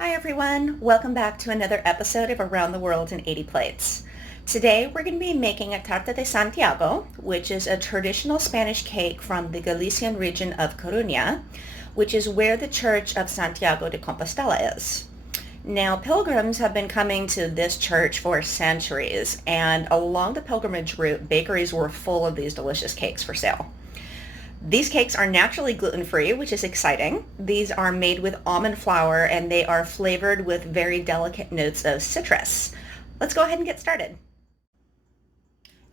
Hi everyone, welcome back to another episode of Around the World in 80 Plates. Today we're going to be making a Tarta de Santiago, which is a traditional Spanish cake from the Galician region of Coruña, which is where the Church of Santiago de Compostela is. Now, pilgrims have been coming to this church for centuries, and along the pilgrimage route, bakeries were full of these delicious cakes for sale. These cakes are naturally gluten-free, which is exciting. These are made with almond flour and they are flavored with very delicate notes of citrus. Let's go ahead and get started.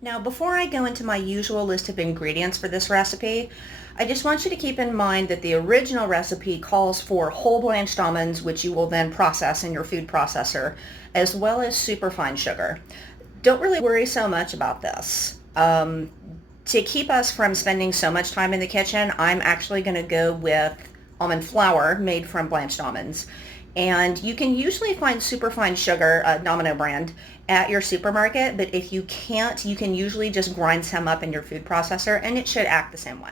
Now, before I go into my usual list of ingredients for this recipe, I just want you to keep in mind that the original recipe calls for whole blanched almonds, which you will then process in your food processor, as well as superfine sugar. Don't really worry so much about this. To keep us from spending so much time in the kitchen, I'm actually going to go with almond flour made from blanched almonds. And you can usually find superfine sugar, Domino brand, at your supermarket, but if you can't, you can usually just grind some up in your food processor and it should act the same way.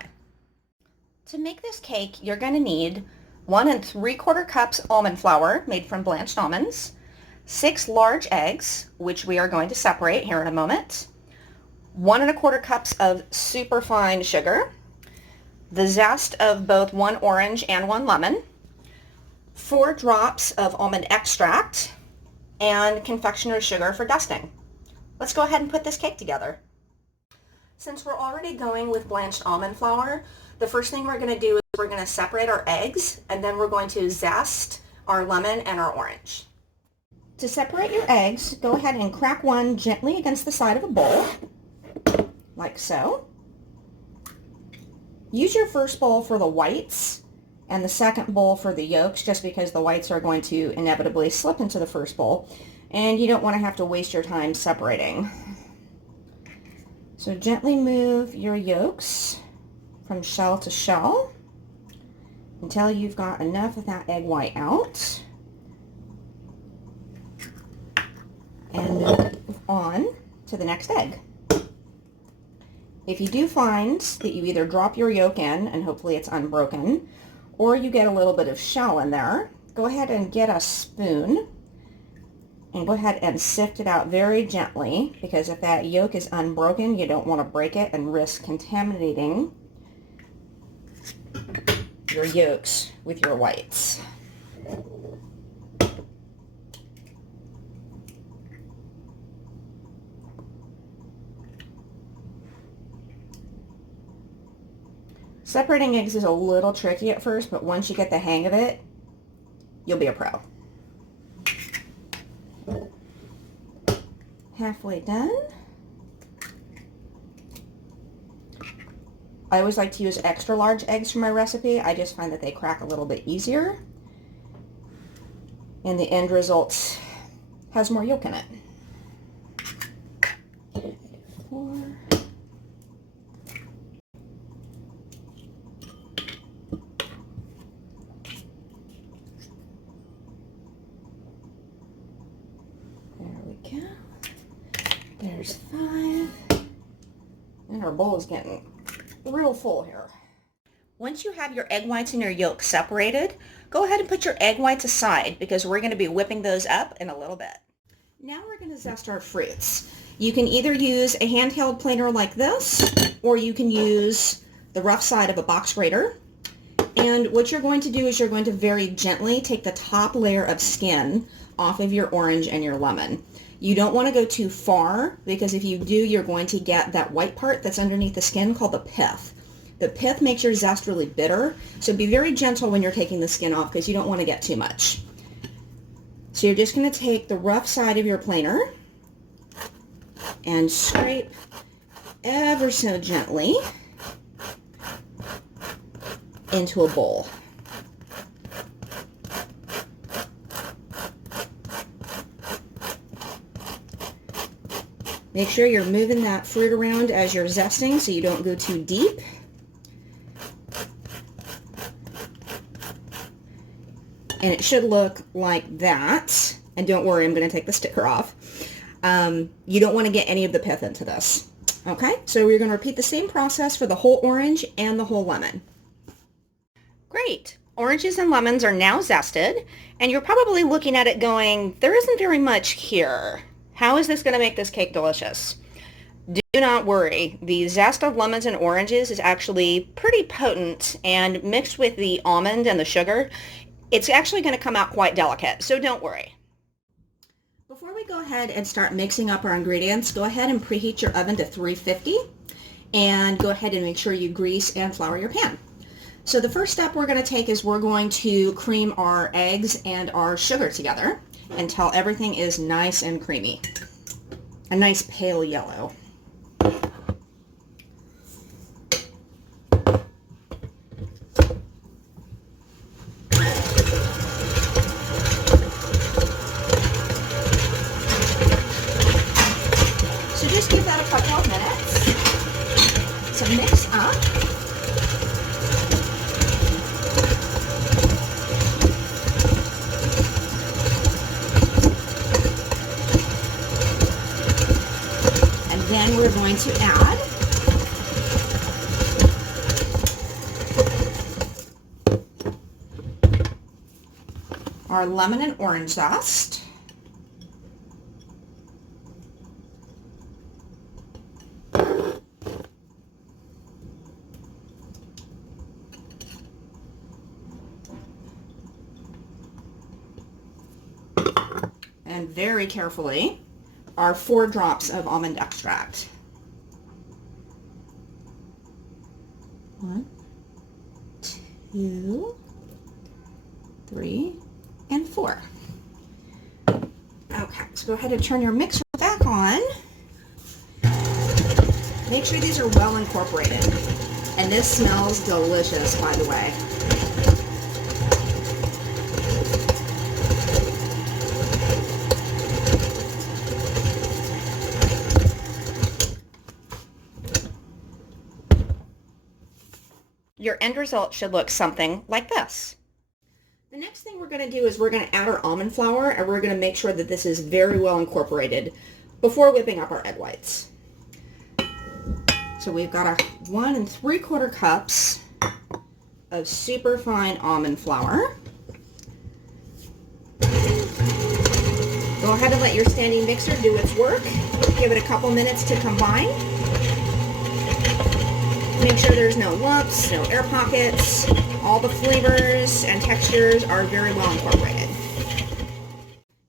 To make this cake, you're going to need 1 3/4 cups almond flour made from blanched almonds, 6 large eggs, which we are going to separate here in a moment, 1 1/4 cups of superfine sugar, the zest of both 1 orange and 1 lemon, 4 drops of almond extract, and confectioner's sugar for dusting. Let's go ahead and put this cake together. Since we're already going with blanched almond flour, the first thing we're going to do is we're going to separate our eggs, and then we're going to zest our lemon and our orange. To separate your eggs, go ahead and crack one gently against the side of a bowl, like so. Use your first bowl for the whites and the second bowl for the yolks, just because the whites are going to inevitably slip into the first bowl and you don't want to have to waste your time separating. So gently move your yolks from shell to shell until you've got enough of that egg white out, and move on to the next egg. If you do find that you either drop your yolk in, and hopefully it's unbroken, or you get a little bit of shell in there, go ahead and get a spoon and go ahead and sift it out very gently, because if that yolk is unbroken, you don't want to break it and risk contaminating your yolks with your whites. Separating eggs is a little tricky at first, but once you get the hang of it, you'll be a pro. Halfway done. I always like to use extra large eggs for my recipe. I just find that they crack a little bit easier, and the end result has more yolk in it. 4. There's 5. And our bowl is getting real full here. Once you have your egg whites and your yolk separated, go ahead and put your egg whites aside because we're going to be whipping those up in a little bit. Now we're going to zest our fruits. You can either use a handheld planer like this, or you can use the rough side of a box grater. And what you're going to do is you're going to very gently take the top layer of skin off of your orange and your lemon. You don't want to go too far, because if you do, you're going to get that white part that's underneath the skin called the pith. The pith makes your zest really bitter, so be very gentle when you're taking the skin off because you don't want to get too much. So you're just going to take the rough side of your planer and scrape ever so gently into a bowl. Make sure you're moving that fruit around as you're zesting so you don't go too deep. And it should look like that. And don't worry, I'm going to take the sticker off. You don't want to get any of the pith into this. Okay, so we're going to repeat the same process for the whole orange and the whole lemon. Great. Oranges and lemons are now zested, and you're probably looking at it going, there isn't very much here. How is this going to make this cake delicious? Do not worry. The zest of lemons and oranges is actually pretty potent, and mixed with the almond and the sugar, it's actually going to come out quite delicate, so don't worry. Before we go ahead and start mixing up our ingredients, go ahead and preheat your oven to 350, and go ahead and make sure you grease and flour your pan. So the first step we're going to take is we're going to cream our eggs and our sugar together until everything is nice and creamy. A nice pale yellow. So just give that a couple of minutes to mix up. Then we're going to add our lemon and orange zest. And very carefully, are 4 drops of almond extract. 1, 2, 3, and 4. Okay, so go ahead and turn your mixer back on. Make sure these are well incorporated. And this smells delicious, by the way. Your end result should look something like this. The next thing we're going to do is we're going to add our almond flour, and we're going to make sure that this is very well incorporated before whipping up our egg whites. So we've got our 1 3/4 cups of super fine almond flour. Go ahead and let your standing mixer do its work. Give it a couple minutes to combine. Make sure there's no lumps, no air pockets. All the flavors and textures are very well incorporated.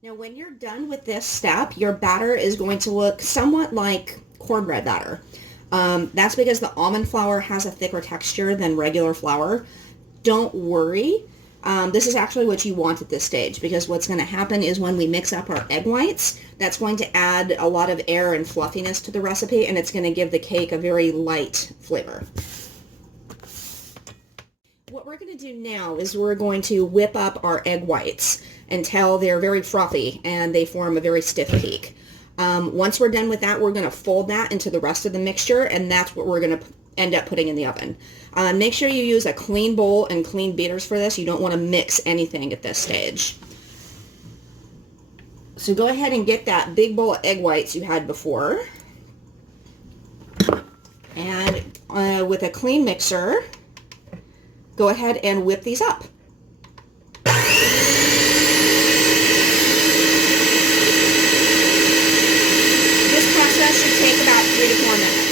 Now when you're done with this step, your batter is going to look somewhat like cornbread batter. That's because the almond flour has a thicker texture than regular flour. Don't worry. This is actually what you want at this stage, because what's going to happen is when we mix up our egg whites, that's going to add a lot of air and fluffiness to the recipe, and it's going to give the cake a very light flavor. What we're going to do now is we're going to whip up our egg whites until they're very frothy and they form a very stiff cake. Once we're done with that, we're going to fold that into the rest of the mixture, and that's what we're going to end up putting in the oven. Make sure you use a clean bowl and clean beaters for this. You don't want to mix anything at this stage. So go ahead and get that big bowl of egg whites you had before. And with a clean mixer, go ahead and whip these up. This process should take about 3 to 4 minutes.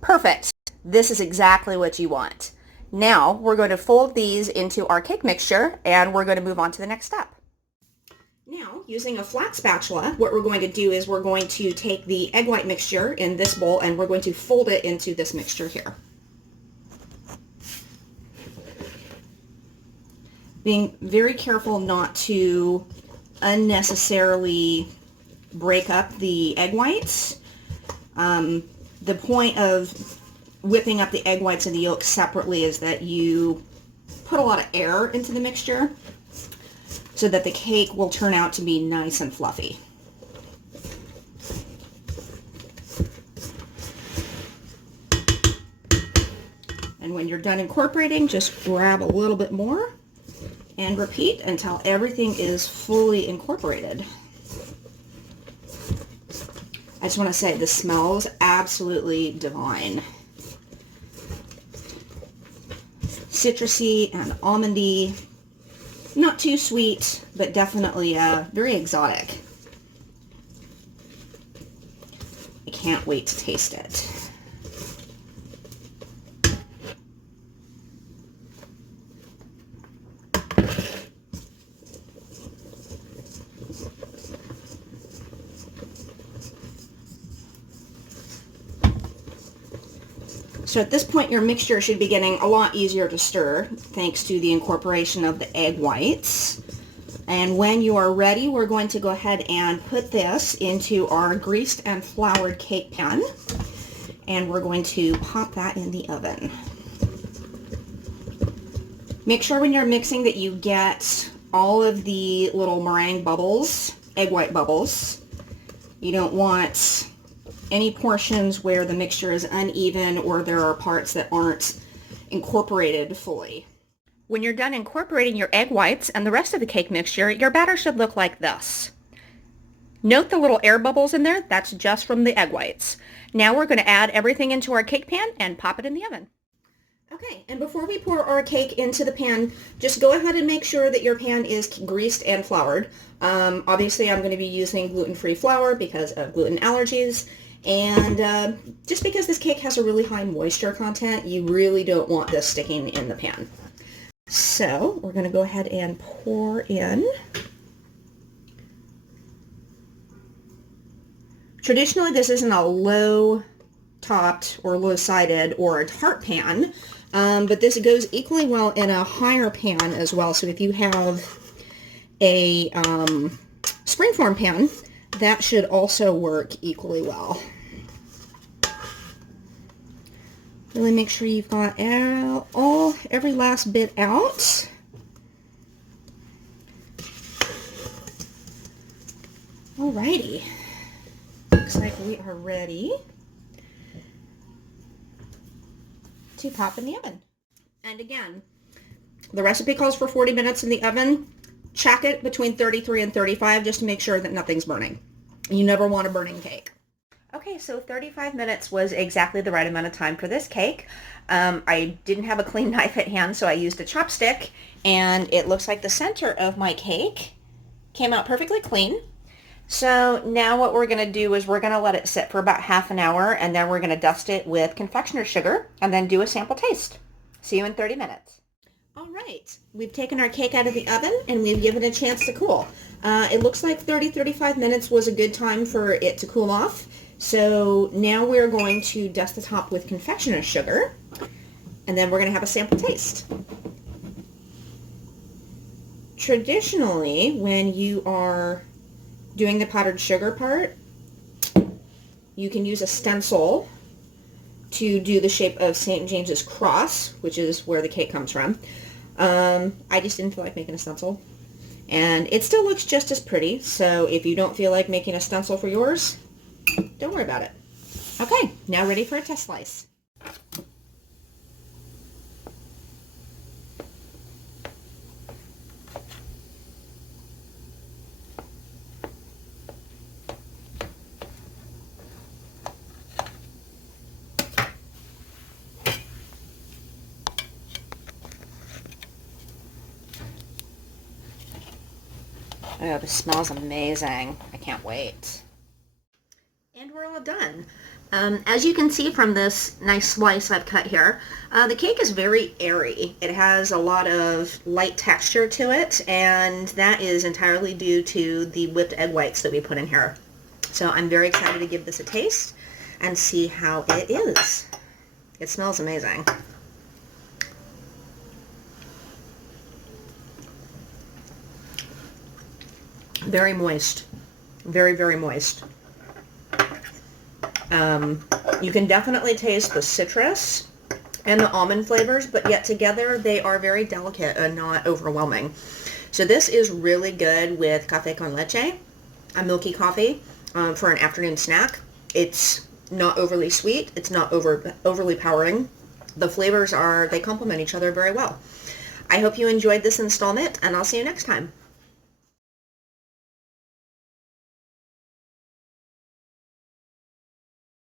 Perfect. This is exactly what you want. Now we're going to fold these into our cake mixture, and we're going to move on to the next step. Now, using a flat spatula, what we're going to do is we're going to take the egg white mixture in this bowl, and we're going to fold it into this mixture here. Being very careful not to unnecessarily break up the egg whites. The point of whipping up the egg whites and the yolks separately is that you put a lot of air into the mixture so that the cake will turn out to be nice and fluffy. And when you're done incorporating, just grab a little bit more and repeat until everything is fully incorporated. I just want to say, this smells absolutely divine. Citrusy and almondy. Not too sweet, but definitely very exotic. I can't wait to taste it. So at this point, your mixture should be getting a lot easier to stir thanks to the incorporation of the egg whites. And when you are ready, we're going to go ahead and put this into our greased and floured cake pan. And we're going to pop that in the oven. Make sure when you're mixing that you get all of the little meringue bubbles, egg white bubbles. You don't want any portions where the mixture is uneven or there are parts that aren't incorporated fully. When you're done incorporating your egg whites and the rest of the cake mixture, your batter should look like this. Note the little air bubbles in there, that's just from the egg whites. Now we're going to add everything into our cake pan and pop it in the oven. Okay, and before we pour our cake into the pan, just go ahead and make sure that your pan is greased and floured. Obviously I'm going to be using gluten-free flour because of gluten allergies. And just because this cake has a really high moisture content, you really don't want this sticking in the pan. So we're going to go ahead and pour in. Traditionally, this isn't a low-topped or low-sided or a tart pan, but this goes equally well in a higher pan as well. So if you have a springform pan, that should also work equally well. Really make sure you've got every last bit out. Alrighty. Looks like we are ready to pop in the oven. And again, the recipe calls for 40 minutes in the oven. Check it between 33 and 35 just to make sure that nothing's burning. You never want a burning cake. Okay, so 35 minutes was exactly the right amount of time for this cake. I didn't have a clean knife at hand, so I used a chopstick, and it looks like the center of my cake came out perfectly clean. So now what we're going to do is we're going to let it sit for about half an hour, and then we're going to dust it with confectioner's sugar, and then do a sample taste. See you in 30 minutes. All right, we've taken our cake out of the oven and we've given it a chance to cool. It looks like 30-35 minutes was a good time for it to cool off. So now we're going to dust the top with confectioner's sugar, and then we're going to have a sample taste. Traditionally, when you are doing the powdered sugar part, you can use a stencil to do the shape of St. James's Cross, which is where the cake comes from. I just didn't feel like making a stencil. And it still looks just as pretty, so if you don't feel like making a stencil for yours, don't worry about it. Okay, now ready for a test slice. Oh, this smells amazing. I can't wait. And we're all done. As you can see from this nice slice I've cut here, the cake is very airy. It has a lot of light texture to it, and that is entirely due to the whipped egg whites that we put in here. So I'm very excited to give this a taste and see how it is. It smells amazing. Very moist. Very, very moist. You can definitely taste the citrus and the almond flavors, but yet together they are very delicate and not overwhelming. So this is really good with café con leche, a milky coffee, for an afternoon snack. It's not overly sweet. It's not overly powering. The flavors they complement each other very well. I hope you enjoyed this installment, and I'll see you next time.